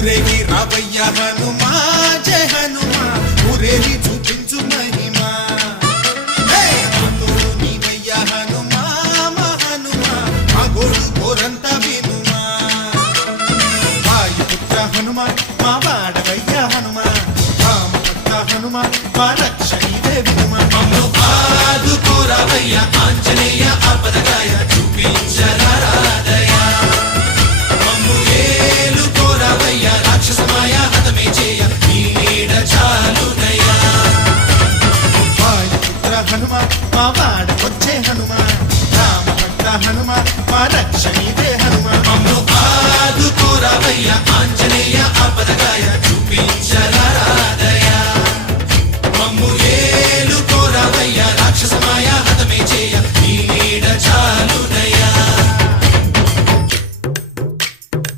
ఊరేగి రావయ్య హనుమా జయ హనుమా ఊరేగి చూపించు మహిమా నీవయ్య హనుమా మా హనుమా మా గోడు కోరంత వినుమా వాయుపుత్ర హనుమా మా వాడవయ్య హనుమా రామభక్త హనుమా మా రక్షణీదే వినుమా మమ్ము ఆదుకోరావయ్య ఆంజనేయ ఆపదగాయ చూపించరాదయ మమ్ము ఏలుకోరావయ్య రాక్షసమాయ హతమే చేయ నీ నీడ చాలునయ్యా వాయుపుత్ర హనుమా మా వాడకొచ్చే హనుమా రామభక్త హనుమా మా రక్షణీదే హనుమా మమ్ము ఆదుకోరావయ్య ఆంజనేయ ఆపదగాయ చూపించరా